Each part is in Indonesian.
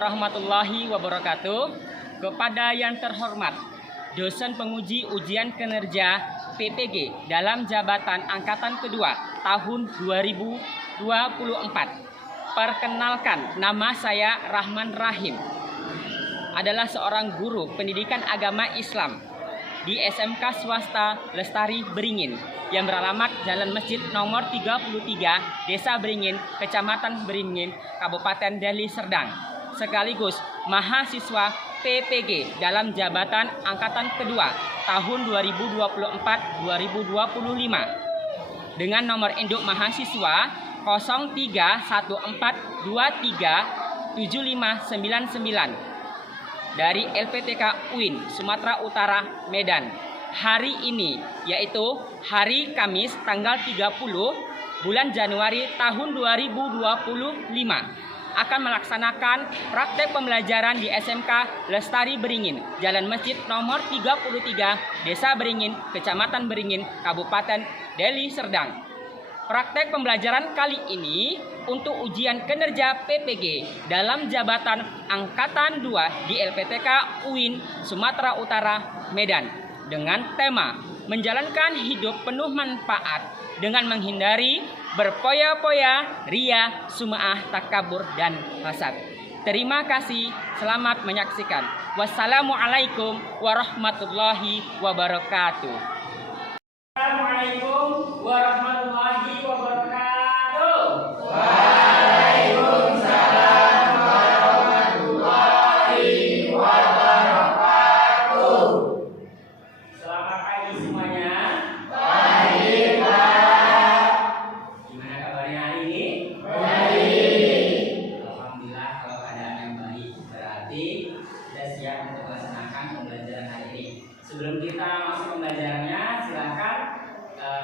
Warahmatullahi wabarakatuh. Kepada yang terhormat dosen penguji ujian kinerja PPG dalam jabatan angkatan kedua tahun 2024. Perkenalkan, nama saya Rahman Rahim. Adalah seorang guru pendidikan agama Islam di SMK swasta Lestari Beringin yang beralamat Jalan Masjid nomor 33, Desa Beringin, Kecamatan Beringin, Kabupaten Deli Serdang. Sekaligus mahasiswa PPG dalam jabatan angkatan kedua tahun 2024-2025 dengan nomor induk mahasiswa 0314237599 dari LPTK UIN Sumatera Utara Medan. Hari ini yaitu hari Kamis tanggal 30 bulan Januari tahun 2025 akan melaksanakan praktek pembelajaran di SMK Lestari Beringin, Jalan Masjid nomor 33, Desa Beringin, Kecamatan Beringin, Kabupaten Deli Serdang. Praktek pembelajaran kali ini untuk ujian kinerja PPG dalam jabatan angkatan 2 di LPTK UIN Sumatera Utara Medan dengan tema menjalankan hidup penuh manfaat dengan menghindari berpoya-poya, ria, sum'ah, takabur, dan hasad. Terima kasih, selamat menyaksikan. Wassalamualaikum warahmatullahi wabarakatuh. Assalamualaikum warahmatullahi wabarakatuh. Waalaikumsalam warahmatullahi wabarakatuh. Selamat pagi semuanya. Baik, Pak. Gimana kabarnya hari ini? Baik. Alhamdulillah kalau keadaan yang baik, berarti sudah siap untuk melaksanakan pembelajaran hari ini. Sebelum kita masuk pembelajarannya, silakan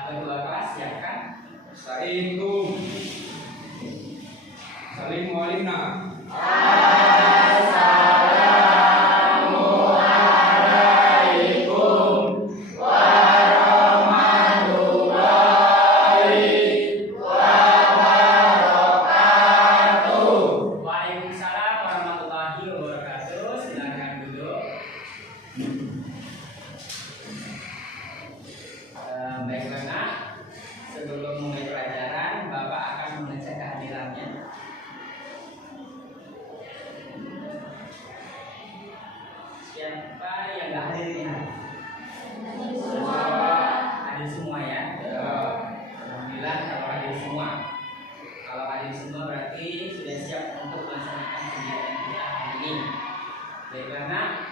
kedua kelas siapkan. Assalamualaikum. Salim mualimna. Assalamualaikum warahmatullahi wabarakatuh. Waalaikumsalam warahmatullahi wabarakatuh. Silakan duduk. Baiklah nak, sebelum mulai pelajaran, Bapak akan mengecek kehadirannya. Siapa yang nggak hadir ini? Hadir semua ya? Alhamdulillah kalau hadir semua. Kalau hadir semua berarti sudah siap untuk melaksanakan kegiatan kita hari ini. Baiklah nak,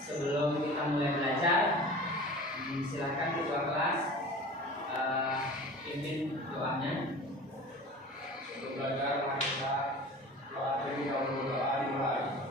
sebelum kita mulai belajar, silakan ketua kelas pimpin doanya. Untuk belajar mari kita doa terlebih dahulu, doa dimulai.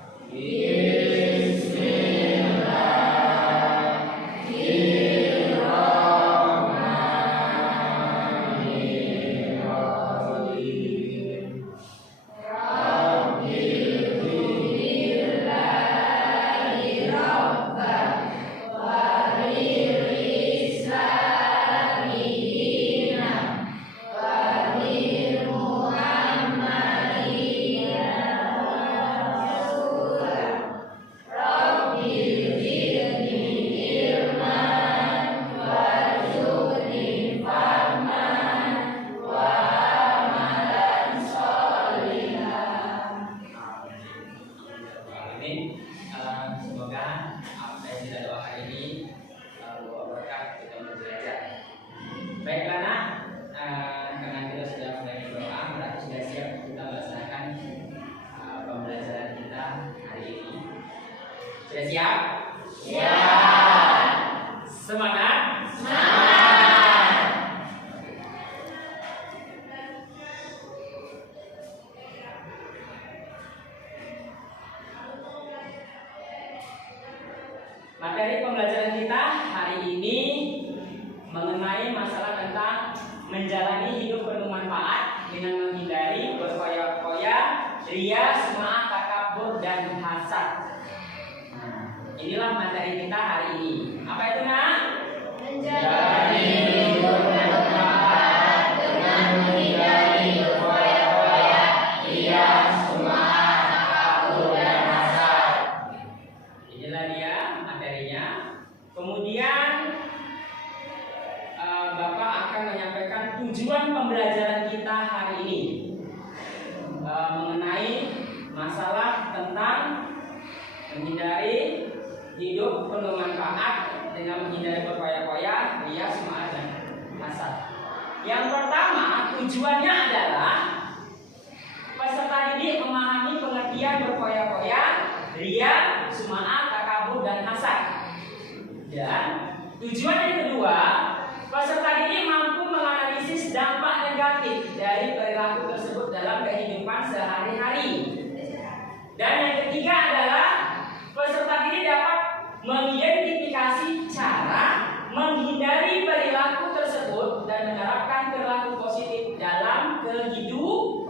Amin. Semoga apa yang kita doa hari ini bawa berkah kita untuk belajar. Baiklah nak, karena kita sudah mulai berdoa, berarti sudah siap kita melaksanakan pembelajaran kita hari ini. Sudah siap? Siap. Semangat? Semangat. Materi pembelajaran kita hari ini mengenai masalah tentang menjalani hidup penuh manfaat dengan menghindari berpoya-poya, ria, sum'ah, takabur, dan hasad. Inilah materi kita hari ini. Apa itu nak? Menjalani hidup bermanfaat dengan menghindari berpoya-poya, ria, sum'ah, takabur, dan menghindari hidup penuh manfaat dengan menghindari berfoya-foya, ria, sum'ah dan hasad. Yang pertama, tujuannya adalah peserta didik memahami pengertian berfoya-foya, ria, sum'ah, takabur dan hasad. Dan tujuan yang kedua, peserta didik mampu menganalisis dampak negatif dari perilaku tersebut dalam kehidupan sehari-hari. Dan yang ketiga adalah peserta didik dapat mengidentifikasi cara menghindari perilaku tersebut dan menerapkan perilaku positif dalam kehidupan.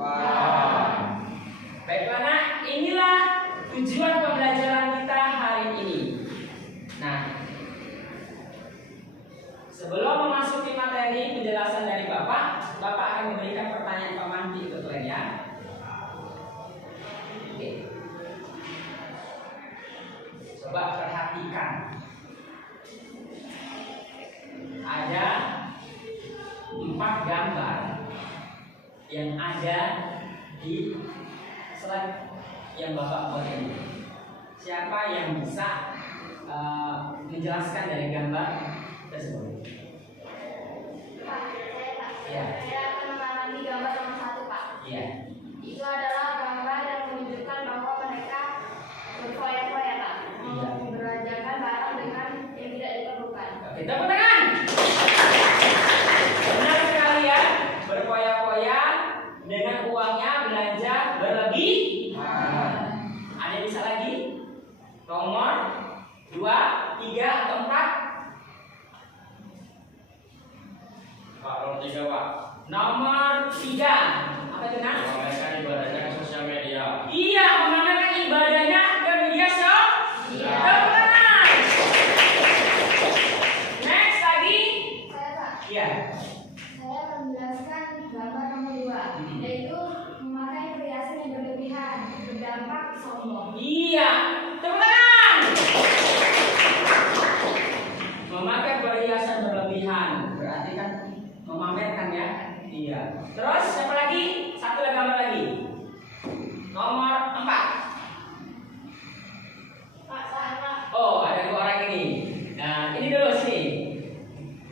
Baiklah, nah, inilah tujuan pembelajaran kita hari ini. Nah, sebelum memasuki materi penjelasan dari Bapak akan memberikan pertanyaan pemantik untuk kalian ya. Oke. Coba perhatikan. Ada 4 gambar yang ada di slide yang Bapak buat ini. Siapa yang bisa menjelaskan dari gambar tersebut? Pak, Ya. saya akan mengalami gambar nomor 1, Pak. Iya. Itu adalah gambar yang menunjukkan bahwa mereka berfoya-foya, Pak. Iya. Membelanjakan barang dengan yang tidak diperlukan. Oke, tepuk tangan. Benar sekali ya, berfoya-foya dengan uangnya belanja berlebih. Ada yang bisa lagi? Nomor 2, 3 atau 4? Pak, nomor 3, Pak. Nomor 3. Apa itu, Nak? Memamerkan ibadahnya ke sosial media. Iya, memamerkan ibadahnya ke media sosial. Iya. Tepuk tangan. Next lagi. Saya, Pak. Iya. Saya akan menjelaskan gambar nomor 2, yaitu memakai perhiasan yang berlebihan berdampak sombong. Iya. Tepuk tangan. Memakai perhiasan berlebihan berarti kan memamerkan ya. Iya. Terus siapa lagi? Satu lagi gambar lagi. Nomor 4. Pak, saya, Pak. Oh, ada 2 orang ini. Nah, ini dulu sini.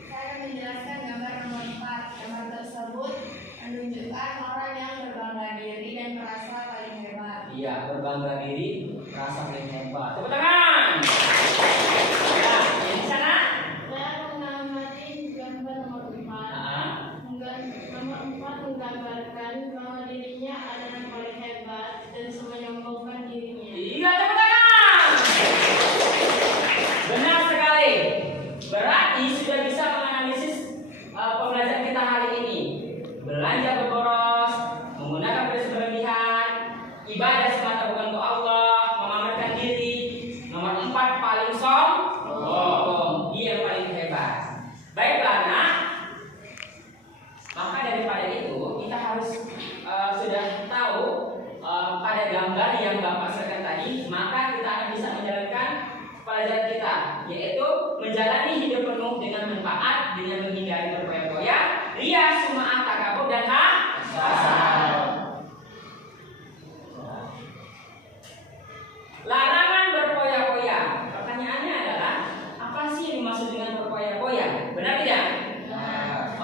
Saya akan menjelaskan gambar nomor 4. Gambar tersebut menunjukkan orang yang berbangga diri dan merasa paling hebat. Iya, berbangga diri, merasa paling hebat. Tepuk tangan. Ya, di sana. Saya akan mengamati gambar nomor 4. Nah, Nomor 4 menggambarkan bahwa dirinya adalah paling hebat dan menyombongkan dirinya. iya, tepuk tangan. Benar sekali. Berarti sudah bisa menganalisis pembelajaran kita hari ini. Belanja berboros, menggunakan prinsip berlebihan, ibadah semata bukan untuk Allah, memamerkan diri. Nomor 4 paling sombong. Dia yang paling hebat. Baiklah, Nak. Maka daripada itu kita harus sudah tahu pada gambar yang Bapak serahkan tadi, maka kita akan bisa menjalankan pelajaran kita, yaitu menjalani hidup penuh dengan manfaat dengan menghindari berfoya-foya, ria, sum'ah, takabur dan hasad. Larangan berfoya-foya. Pertanyaannya adalah apa sih yang dimaksud dengan berfoya-foya? Benar tidak?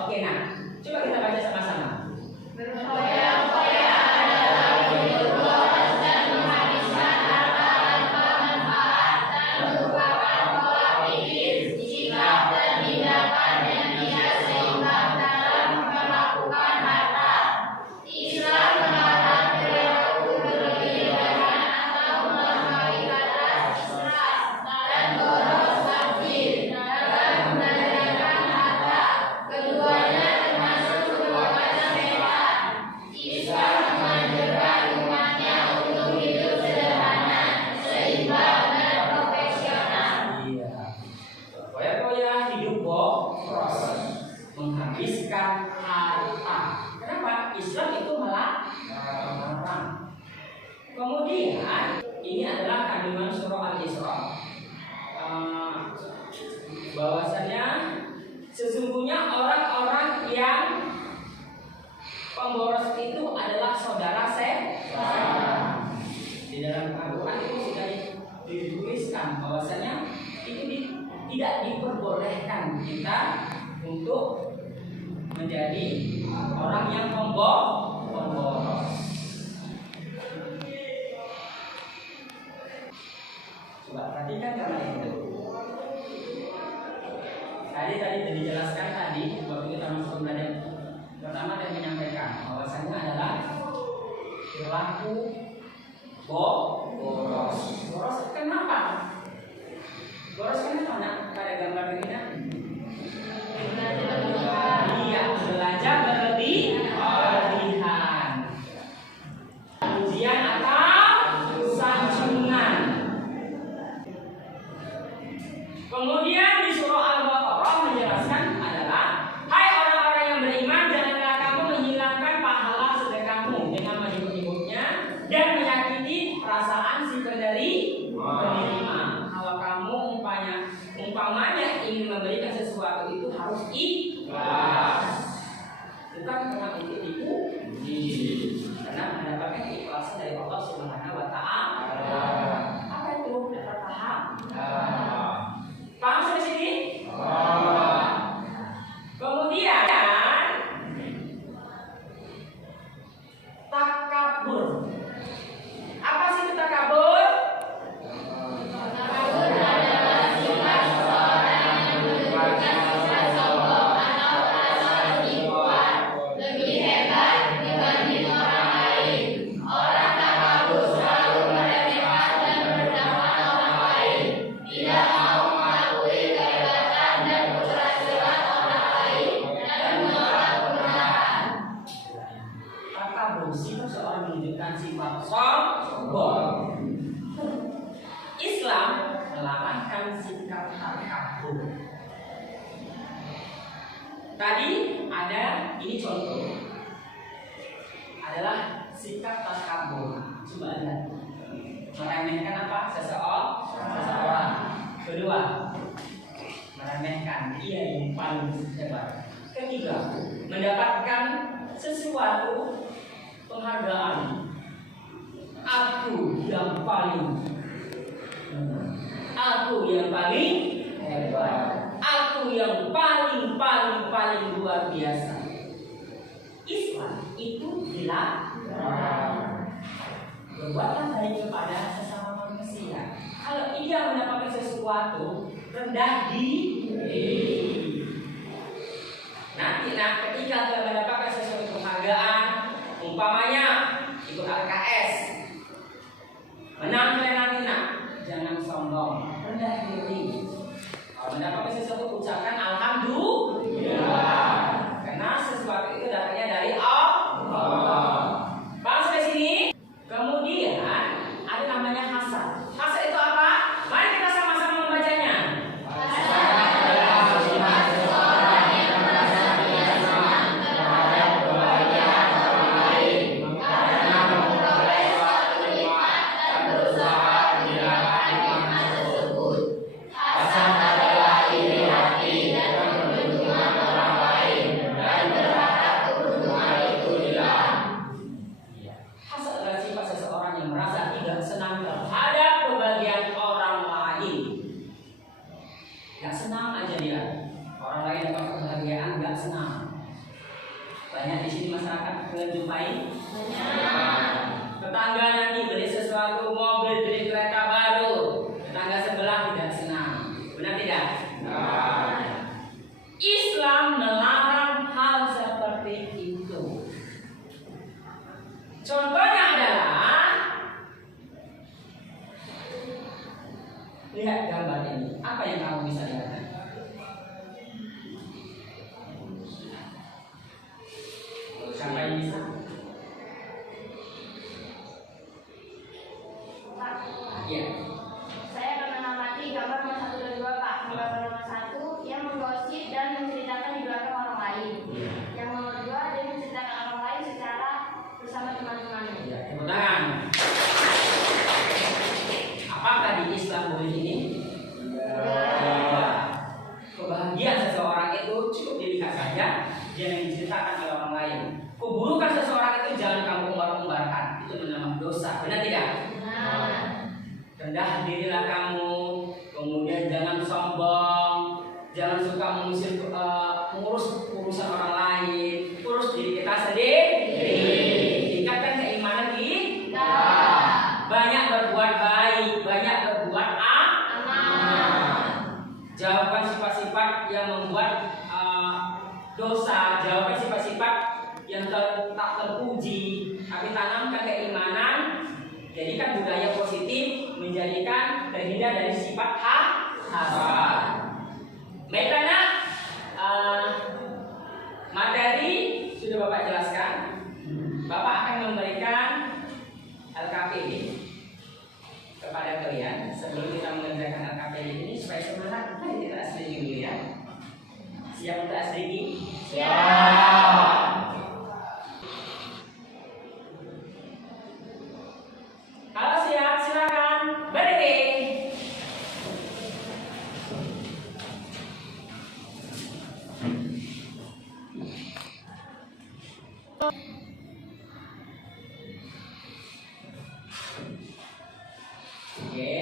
Oke, nah, coba kita baca sama-sama. Berfoya-foya adalah berboros dan menghabiskan harta tanpa manfaat dan merupakan pola pikir, sikap dan tindakan yang tidak seimbang dalam memperlakukan harta. Islam melarang perilaku berlebihan atau melampaui batas israf dan boros banjir dalam membelanjakan harta. Keduanya termasuk perbuatan sehat. Islam menganjurkan umatnya untuk hidup sederhana, seimbang dan profesional. Iya. Foya-foya hidup boros, menghabiskan harta. Kenapa? Islam itu melarang. Kemudian ini adalah kandungan surah Al-Isra. Bahwasanya sesungguhnya orang-orang yang pemboros itu adalah saudara setan. Di dalam Al-Quran itu sudah orang yang pemboros. Coba perhatikan karena itu. Tadi sudah dijelaskan tadi waktu kita masuk belajar pertama dan menyampaikan bahwasanya adalah perilaku boros. Boros kenapa? Boros kenapa nak? Pada gambar ini nak? Iya, belanja berlebihan. Ujian atau sanjungan. Kemudian di surah Al-Baqarah menjelaskan adalah, hai orang-orang yang beriman, janganlah kamu menghilangkan pahala sedekahmu dengan menyebut-nyebutnya dan menyakiti perasaan si penerima. Kalau kamu umpamanya ingin memberikan sesuatu itu harus ikhlas, bukan karena untuk dipuji, karena mendapatkan keikhlasan dari Allah Subhanahu wa Ta'ala. Apa itu? Dapat paham? Paham sampai sini? Kemudian takabur. Apa sih itu takabur? Takabur adalah sifat seseorang yang menunjukkan sifat sombong atau rasa lebih kuat, lebih hebat dibanding orang lain. Orang takabur selalu meremehkan dan merendahkan orang lain, tidak mau mengakui kehebatan dan keberhasilan orang lain, dan menolak kebenaran. Takabur, sifat seorang menunjukkan sifat sombong. Islam melarangkan sikap takabur. Tadi ada ini contoh adalah sikap takabur. Coba lihat, meremehkan apa? Seseorang. Kedua, meremehkan dia yang paling hebat. Ketiga, mendapatkan sesuatu penghargaan. Aku yang paling hebat. Aku yang paling luar biasa. Islam itu dilarang. Berbuatlah baik kepada sesama manusia. Kalau ia mendapatkan sesuatu, rendah diri. Nanti ketika telah mendapatkan sesuatu penghargaan, umpamanya ikut LKS, menang nanti jangan sombong, rendah diri. Kalau mendapatkan sesuatu, ucapkan alhamdulillah, karena sesuatu itu datangnya dari Allah. Paham sampai sini? Kemudian ada namanya hasad. Hasad itu apa? Mari kita sama-sama membacanya. Banyak di sini masyarakat menjumpai tetangga nanti beli sesuatu, mobil, beli kereta baru, tetangga sebelah tidak senang. Benar tidak? Islam melarang hal seperti itu. Contohnya adalah, lihat gambar ini. Apa yang kamu bisa lihat? Sampai bisa. Pak, Iya. saya akan mengamati gambar nomor 1 dan 2, Pak. Gambar nomor 1 yang menggosip dan menceritakan di belakang orang lain. Yang nomor 2 dia menceritakan orang lain secara bersama teman-temannya. Ya, tepuk tangan. Apakah di Islam boleh ini? Kebahagiaan seseorang itu cukup dilihat saja, jangan diceritakan oleh orang lain. Keburukan seseorang itu jangan kamu umbar-umbarkan, itu menambah dosa. Benar tidak? Rendah dirilah kamu, kemudian jangan sombong, jangan suka mengurus urusan orang lain, urus diri kita yang membuat dosa, jauhkan sifat-sifat yang tak terpuji, tapi tanamkan keimanan, jadikan budaya positif, menjadikan terhindar dari sifat hasad. Baiklah, materi sudah Bapak jelaskan. Bapak akan memberikan LKPD kepada kalian. Sebelum kita mengerjakan LKPD ini supaya semangat, mari kita asli dulu ya. Siap untuk asli? Siap. Kalau siap, silakan berdiri. Oke.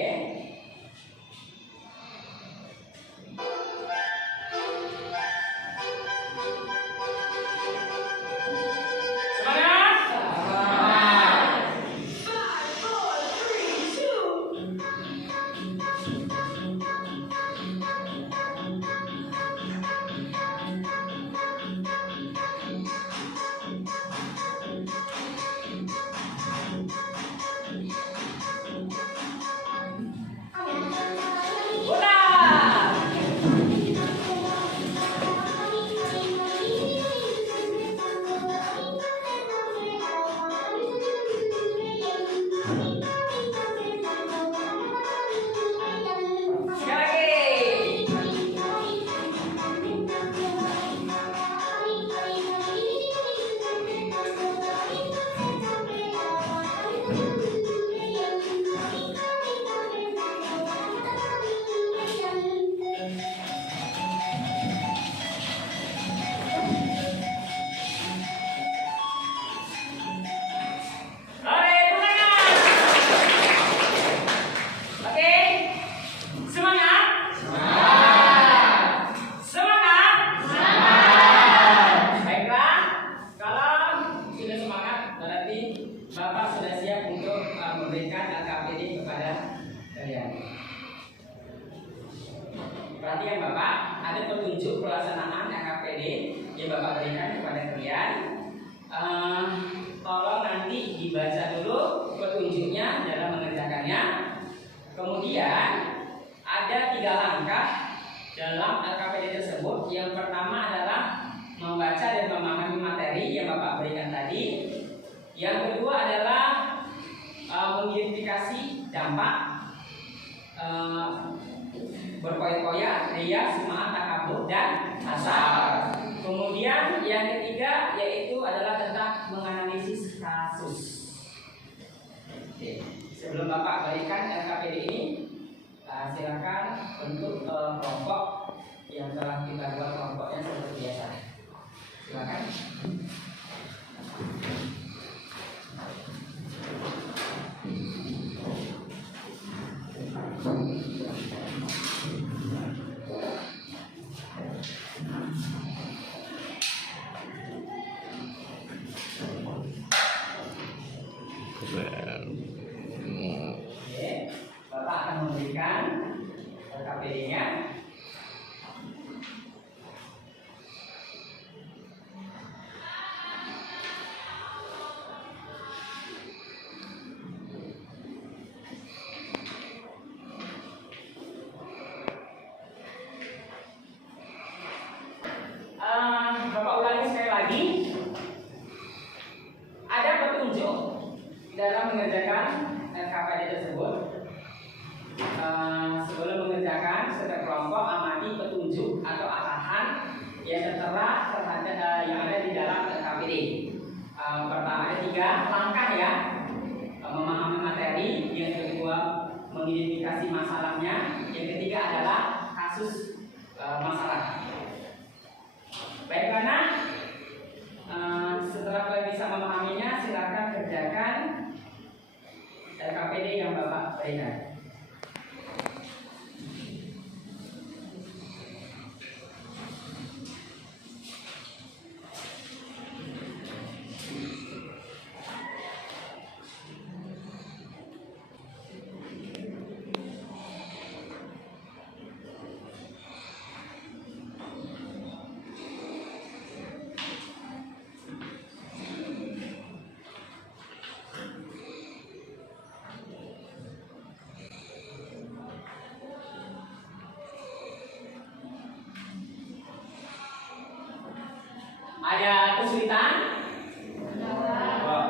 Semangat. Bapak sudah siap untuk memberikan LKPD kepada kalian. Perhatikan Bapak, ada petunjuk pelaksanaan LKPD yang Bapak berikan kepada kalian. Tolong nanti dibaca dulu petunjuknya dalam mengerjakannya. Kemudian ada 3 langkah dalam LKPD tersebut. Yang pertama adalah membaca dan memahami materi yang Bapak berikan tadi. Yang kedua adalah mengidentifikasi dampak, berpoya-poya, ria, sum'ah, takabur, dan hasad. Kemudian yang ketiga yaitu adalah tentang menganalisis kasus. Oke. Sebelum Bapak berikan LKPD ini, silakan bentuk kelompok yang telah kita buat kelompoknya seperti biasa. Silakan. Oke, Bapak akan memberikan LKPD-nya. Bapak ulangi sekali lagi. Ada petunjuk dalam mengerjakan LKPD tersebut. Sebelum mengerjakan setiap kelompok amati petunjuk atau arahan yang tertera terhadap yang ada di dalam LKPD. Pertama ada 3 langkah ya, memahami materi. Yang kedua mengidentifikasi masalahnya. Yang ketiga adalah kasus masalah. Baiklah, setelah kalian bisa memahaminya, silakan kerjakan LKPD yang Bapak berikan. Ada kesulitan? Oh.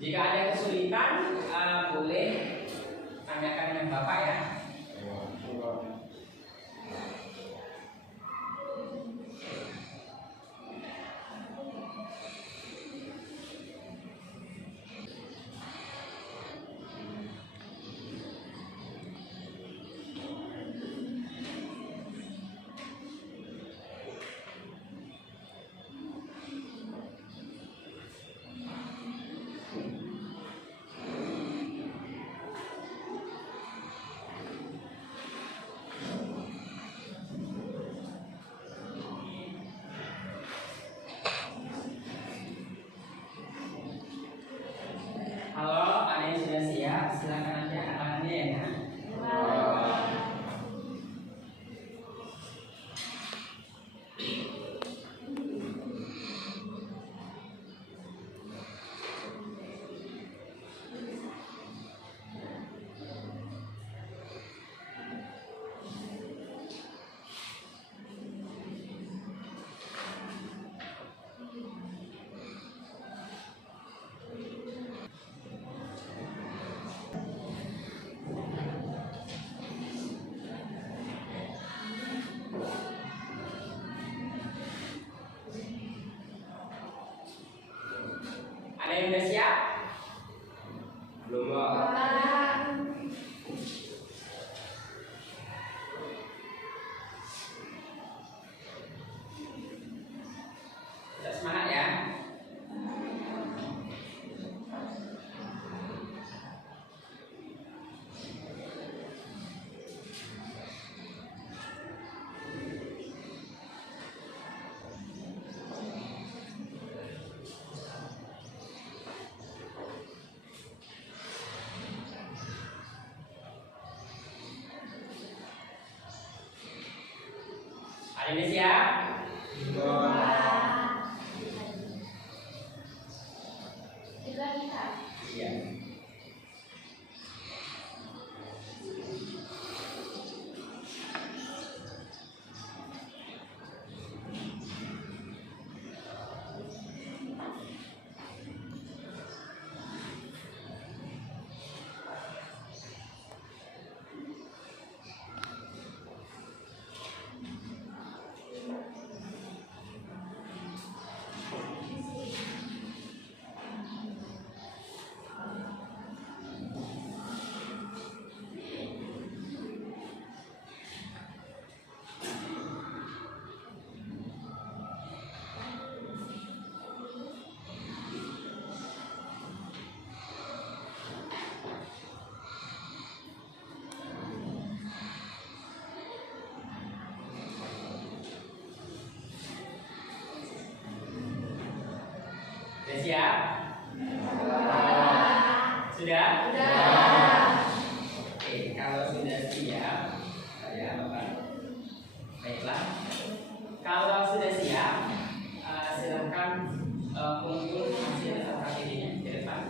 Jika ada kesulitan, boleh tanyakan dengan Bapak ya. Halo, ada yang sudah siap? Silakan nanti angkat tangannya ya. Ada yang sudah siap? Belum, Pak. Tetap semangat ya. Ada yang siap? Iya. Sudah siap? Sudah? Oke, kalau sudah siap, saya Bapak. Baiklah. Kalau sudah siap, silakan kumpul hasil KTP-nya di depan.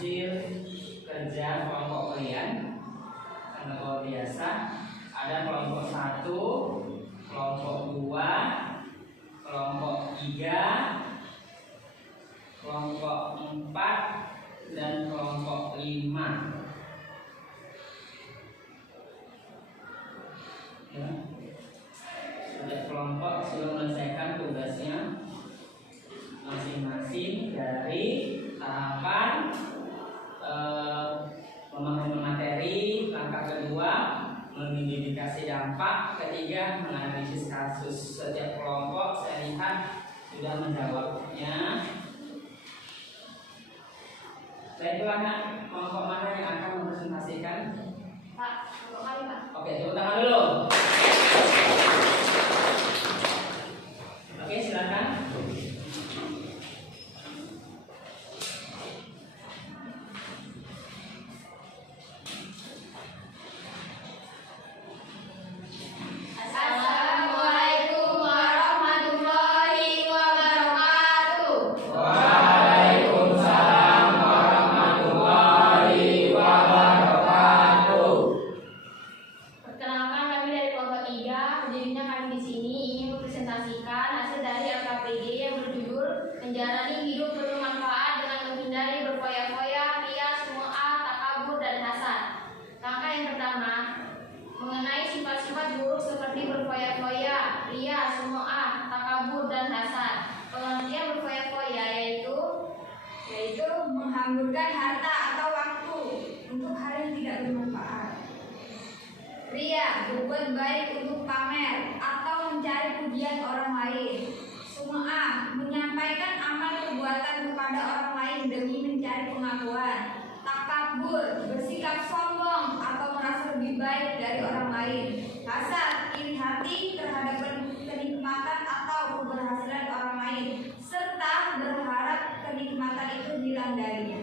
hasil kerja kelompok kalian karena luar biasa. Ada kelompok 1, kelompok 2, kelompok 3, kelompok 4 dan kelompok 5. Ya. Setiap kelompok sudah menyelesaikan tugasnya masing-masing dari indikasi dampak. Ketiga, menganalisis kasus. Setiap kelompok saya lihat sudah menjawabnya. Baiklah, Nak, kelompok mana yang akan mempresentasikan? Pak, kelompok kami, Pak. Oke, tepuk tangan dulu. Oke, silakan. Assalamualaikum warahmatullahi wabarakatuh. Waalaikumsalam warahmatullahi wabarakatuh. Perkenalkan, kami dari kelompok 3. Berdirinya kami di sini ingin mempresentasikan hasil dari LKPD yang berjudul Menjalani Hidup Penuh Manfaat dengan Menghindari Berfoya-foya, Ria, Sum'ah, Takabur, dan Hasad. Langkah yang pertama, mengenai sifat-sifat buruk seperti berfoya-foya, ria, sum'ah, takabur, dan hasad. Pengertian berfoya-foya yaitu menghamburkan harta atau waktu untuk hal yang tidak bermanfaat. Ria, berbuat baik untuk pamer atau mencari pujian orang lain. Sum'ah, menyampaikan amal perbuatan kepada orang lain demi mencari pengakuan. Takabur, bersikap sombong atau merasa lebih baik dari orang lain. Hasad, iri hati terhadap kenikmatan atau keberhasilan orang lain, serta berharap kenikmatan itu hilang darinya.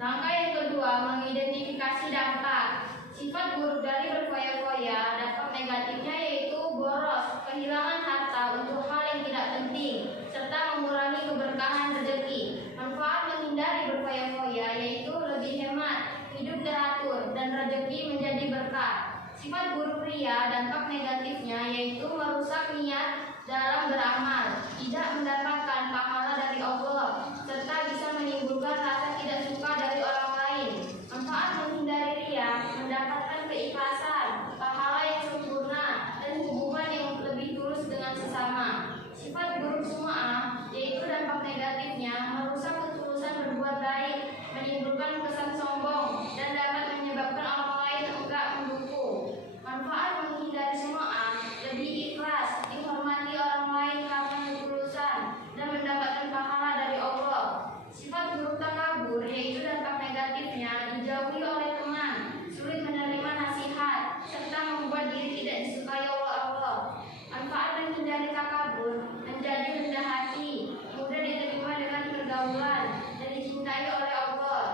Langkah yang kedua, mengidentifikasi dampak. Sifat buruk dari berfoya-foya, dampak negatifnya yaitu boros, kehilangan harta untuk hal yang tidak penting, serta mengurangi keberkahan rezeki. Manfaat menghindari berfoya-foya yaitu lebih hemat, hidup teratur, dan rezeki menjadi berkah. Sifat buruk ria, dampak negatifnya yaitu merusak niat dalam beramal, tidak mendapatkan pahala dari Allah, serta bisa menimbulkan rasa tidak suka dari orang lain. Manfaat menghindari ria, mendapatkan keikhlasan, pahala yang sempurna, dan hubungan yang lebih tulus dengan sesama. Sifat buruk sum'ah, yaitu dampak negatifnya merusak ketulusan berbuat baik, menimbulkan kesan sombong, dan dapat menyebabkan orang lain enggak mendukung. Manfaat menghindari sum'ah, lebih ikhlas, dihormati orang lain karena ketulusan, dan mendapatkan pahala dari Allah. Sifat buruk takabur, yaitu dampak negatifnya dijauhi oleh teman, sulit menerima nasihat, serta membuat diri tidak disukai oleh Allah. Manfaat menghindari takabur, menjadi rendah hati, mudah diterima dengan pergaulan, dan dicintai oleh Allah.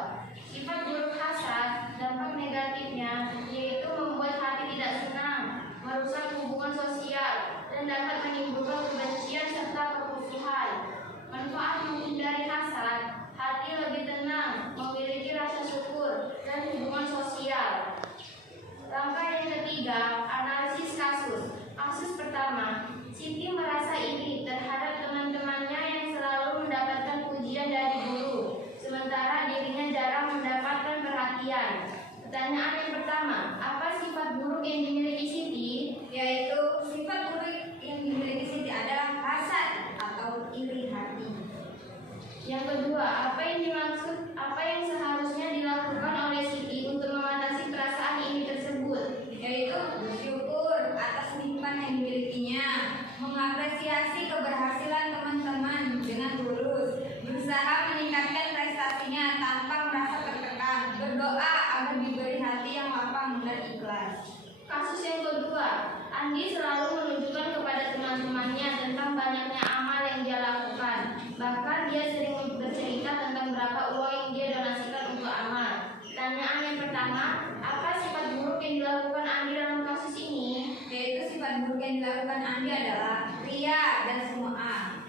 Sifat buruk hasad, dampak negatifnya yaitu membuat hati tidak senang, merusak hubungan sosial, dan dapat menimbulkan kebencian serta permusuhan. Manfaat menghindari hasad, hati lebih tenang, memiliki rasa syukur, dan hubungan sosial. Langkah yang ketiga, analisis kasus. Kasus pertama, Siti merasa iri terhadap teman-temannya yang selalu mendapatkan pujian dari guru, sementara dirinya jarang mendapatkan perhatian. Pertanyaan yang pertama, apa sifat buruk yang dimiliki Siti? Yaitu sifat buruk yang dimiliki Siti adalah hasad atau iri hati. Yang kedua, apa yang seharusnya dilakukan oleh Siti untuk mengatasi perasaan ini tersebut? Yaitu bersyukur atas nikmat yang dimilikinya, mengapresiasi keberhasilan teman-teman dengan tulus, berusaha meningkatkan prestasinya tanpa merasa tertekan, berdoa agar diberi hati yang lapang dan ikhlas. Kasus yang kedua, Andi selalu menunjukkan kepada teman-temannya tentang banyaknya amal yang dia lakukan. Bahkan dia sering bercerita tentang berapa uang yang dia donasikan untuk amal. Pertanyaan yang pertama, apa sifat buruk yang dilakukan Andi dalam kasus ini? Yaitu sifat buruk yang dilakukan Andi adalah ria dan sum'ah.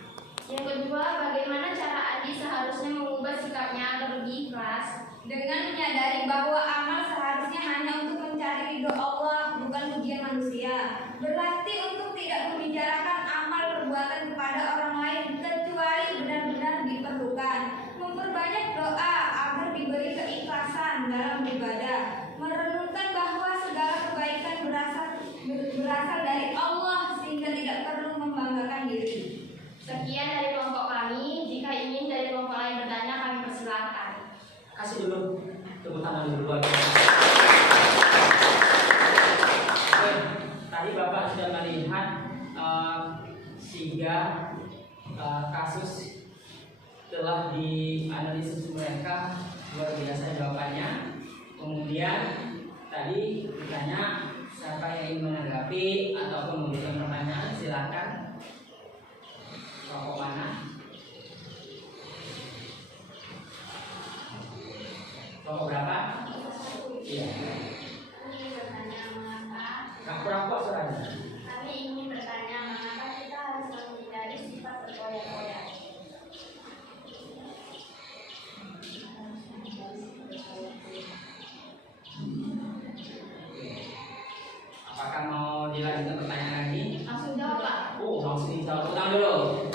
Yang kedua, bagaimana cara Andi seharusnya mengubah sikapnya agar lebih ikhlas? Dengan menyadari bahwa amal seharusnya hanya untuk mencari ridho Allah, bukan pujian manusia. Berlatih untuk tidak membicarakan amal perbuatan kepada orang lain kecuali benar-benar diperlukan. Memperbanyak doa agar diberi keikhlasan dalam beribadah. Merenungkan bahwa segala kebaikan berasal dari Allah sehingga tidak perlu membanggakan diri. Sekian dari kelompok kami. Jika ingin dari kelompok lain bertanya, kami persilakan. Kasih dulu tepuk tangan dulu. Oke. tadi Bapak sudah melihat 3 kasus telah dianalisis mereka, luar biasa jawabannya. Kemudian tadi ditanya siapa yang ingin menanggapi ataupun memberikan pertanyaan, silakan. Kelompok mana? Kelompok berapa? Iya. Nggak kurang kuat suaranya. Kami ingin bertanya mengapa kita harus menghindari sifat berkoyak-koyak. Apakah mau dilanjutkan pertanyaan lagi? Langsung jawab, Pak. Oh, langsung dijawab. Utang dulu.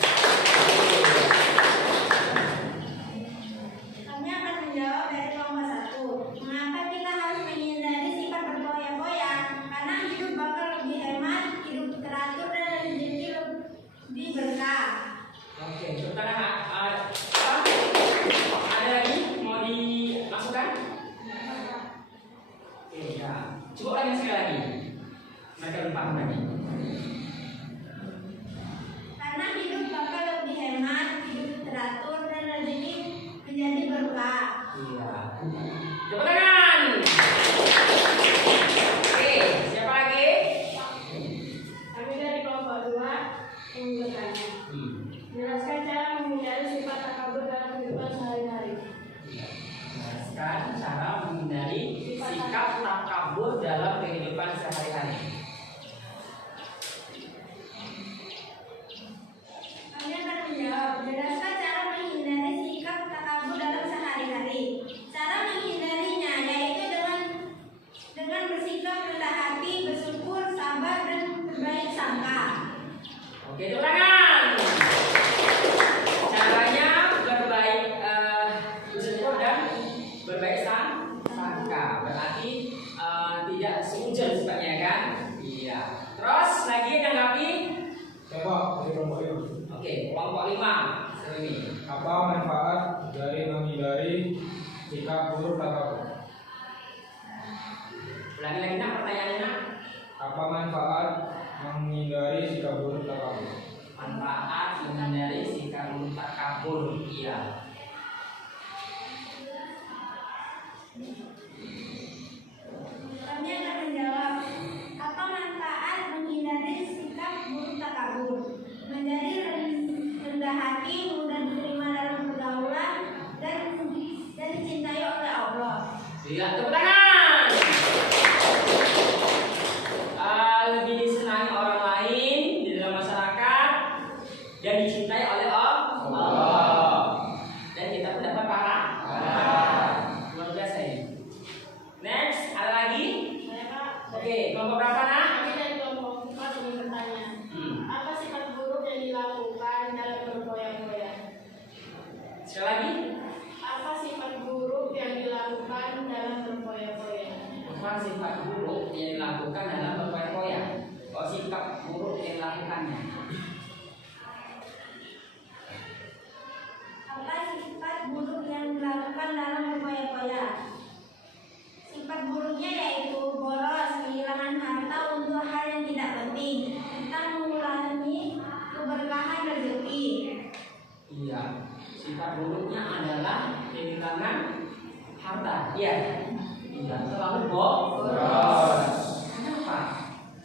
Kami akan menjawab dari kelompok 1. Mengapa kita harus menghindari sifat berkoyak-koyak? Karena hidup bakal lebih hemat, hidup teratur dan rezeki lebih berkah. Oke, pertanyaan ada lagi mau dimasukkan? Oke, ya. Cukup lagi sekali lagi. Mereka lupa lagi. Karena hidup bakal lebih hemat, hidup teratur dan rezeki menjadi berkah. Iya. Tepuk tangan. Oke, siapa lagi? Kami dari kelompok 2 ingin bertanya. Jelaskan cara menghindari sifat takabur dalam kehidupan sehari-hari. Jelaskan cara menghindari sikap takabur dalam kehidupan sehari-hari. Kami akan menjawab. Jelaskan cara menghindari sikap takabur dalam sehari-hari. Cara menghindarinya yaitu dengan bersikap rendah hati, bersyukur, sabar dan berbaik sangka. Oke, tepuk tangan. Caranya bersyukur dan berbaik sangka. Berarti tidak seujun sifatnya kan? Iya. Terus lagi tanggapi. Tembak dari kelompok 5. Oke, kelompok 5. Ini. Apa manfaat dari menghindari sikap buruk takabur? Ulangi lagi nak pertanyaannya nak. Apa manfaat menghindari sikap buruk takabur? Manfaat menghindari sikap buruk takabur. Iya. Kami akan menjawab. Apa manfaat menghindari sikap buruk takabur? Menjadi rendah hati, mudah diterima dalam pergaulan dan dicintai oleh Allah. Iya, tepuk tangan. Lebih disenangi orang lain di dalam masyarakat dan dicintai oleh Allah. Dan kita pun dapat pahala. Luar biasa ini. Next, ada lagi? Saya, Pak. Oke, kelompok berapa nak? Kami dari kelompok 4 ingin bertanya. Apa sifat buruk yang dilakukan dalam berkoyak-koyak? Sekali lagi. Apa sifat buruk yang dilakukan dalam berkoyak-koyak? Apa sifat buruk yang dilakukan dalam berkoyak-koyak? Oh, sikap buruk yang dilakukannya. Apa sifat buruk yang dilakukan dalam berkoyak-koyak? Sifat buruknya yaitu boros, kehilangan harta untuk hal yang tidak penting, serta mengurangi keberkahan rezeki. Iya, sifat buruknya adalah kehilangan harta. Iya, terlalu boros. Kenapa?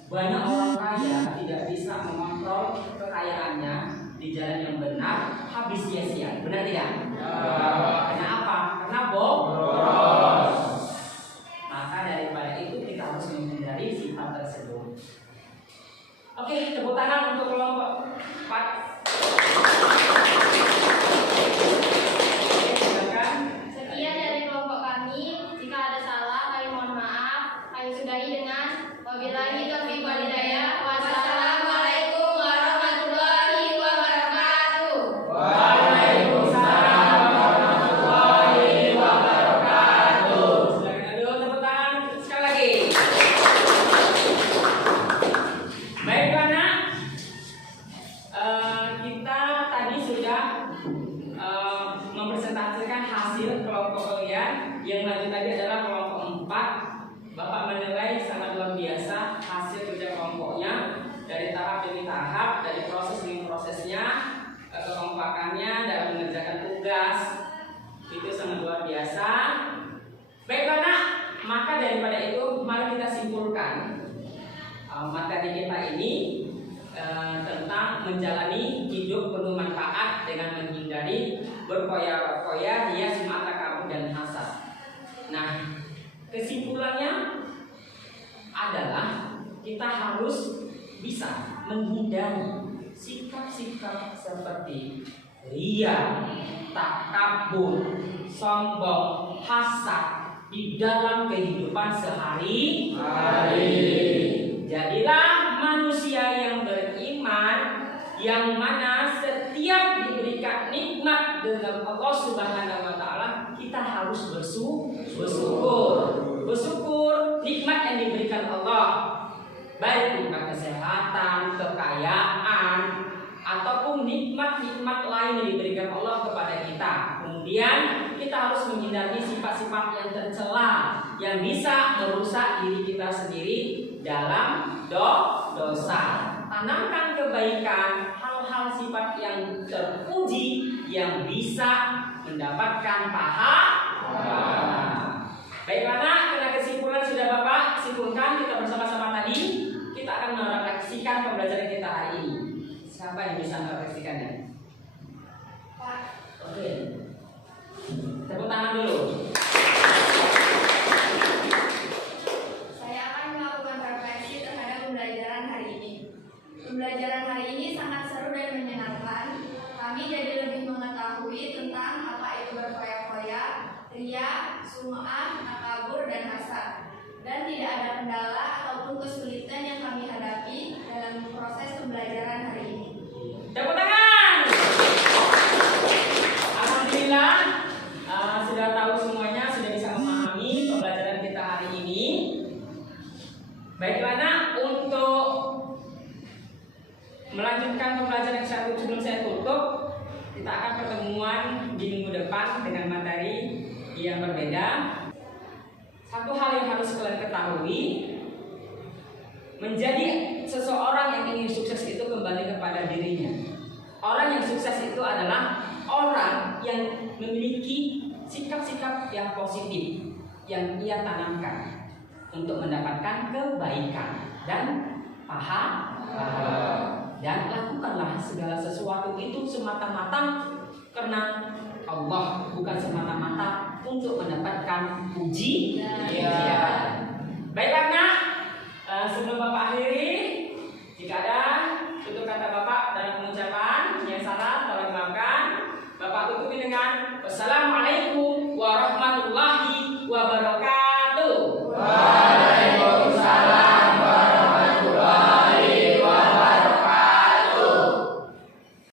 Banyak orang kaya tidak bisa mengontrol kekayaannya di jalan yang benar, habis sia-sia. Benar tidak? Kenapa? Karena boros. Maka daripada itu kita harus menghindari sifat tersebut. Oke, tepuk tangan untuk kelompok 4. Sekian dari kelompok kami. Jika ada salah, kami mohon maaf. Kami sudahi dengan wabillahi taufiq wal hidayah. Wassalamualaikum warahmatullahi wabarakatuh. Waalaikumsalam warahmatullahi wabarakatuh. Silakan dulu tepuk tangan sekali lagi. Baik anak, kita tadi sudah tahap dari proses demi prosesnya, kekompakannya dalam mengerjakan tugas itu sangat luar biasa. Baik anak, maka daripada itu mari kita simpulkan materi kita ini tentang menjalani hidup penuh manfaat dengan menghindari berkoya-koya, hias, mata, kabur, dan hasad. Nah, kesimpulannya adalah kita harus bisa menghindari sikap-sikap seperti ria, takabur, sombong, hasad di dalam kehidupan sehari-hari. Jadilah manusia yang beriman, yang mana setiap diberikan nikmat dengan Allah Subhanahu wa taala, kita harus bersyukur. Bersyukur nikmat yang diberikan Allah, baik nikmat kesehatan, kekayaan, ataupun nikmat-nikmat lain yang diberikan Allah kepada kita. Kemudian kita harus menghindari sifat-sifat yang tercela yang bisa merusak diri kita sendiri dalam dosa. Tanamkan kebaikan, hal-hal sifat yang terpuji yang bisa mendapatkan pahala. Baik anak, karena kesimpulan sudah Bapak simpulkan, kita bersama-sama tadi kita akan merefleksikan pembelajaran kita hari ini. Siapa yang bisa merefleksikannya? Pak. Oke. Tepuk tangan dulu. Saya akan melakukan refleksi terhadap pembelajaran hari ini. Pembelajaran hari ini sangat seru dan menyenangkan. Kami jadi lebih mengetahui tentang apa itu berfoya-foya, ria, sum'ah, takabur, dan hasad. Dan tidak ada kendala ataupun kesulitan yang kami hadapi dalam proses pembelajaran hari ini. Tepuk tangan. Alhamdulillah, sudah tahu semuanya, sudah bisa memahami pembelajaran kita hari ini. Baiklah, untuk melanjutkan pembelajaran sebelum saya tutup, kita akan pertemuan di minggu depan dengan materi yang berbeda. Satu hal yang harus kalian ketahui, menjadi seseorang yang ingin sukses itu kembali kepada dirinya. Orang yang sukses itu adalah orang yang memiliki sikap-sikap yang positif yang ia tanamkan untuk mendapatkan kebaikan dan pahala. Dan lakukanlah segala sesuatu itu semata-mata karena Allah, bukan semata-mata untuk mendapatkan pujian. Baiklah nak, sebelum Bapak akhiri, jika ada tutup kata Bapak dalam pengucapan yang salah tolong maafkan. Bapak tutupi dengan wassalamualaikum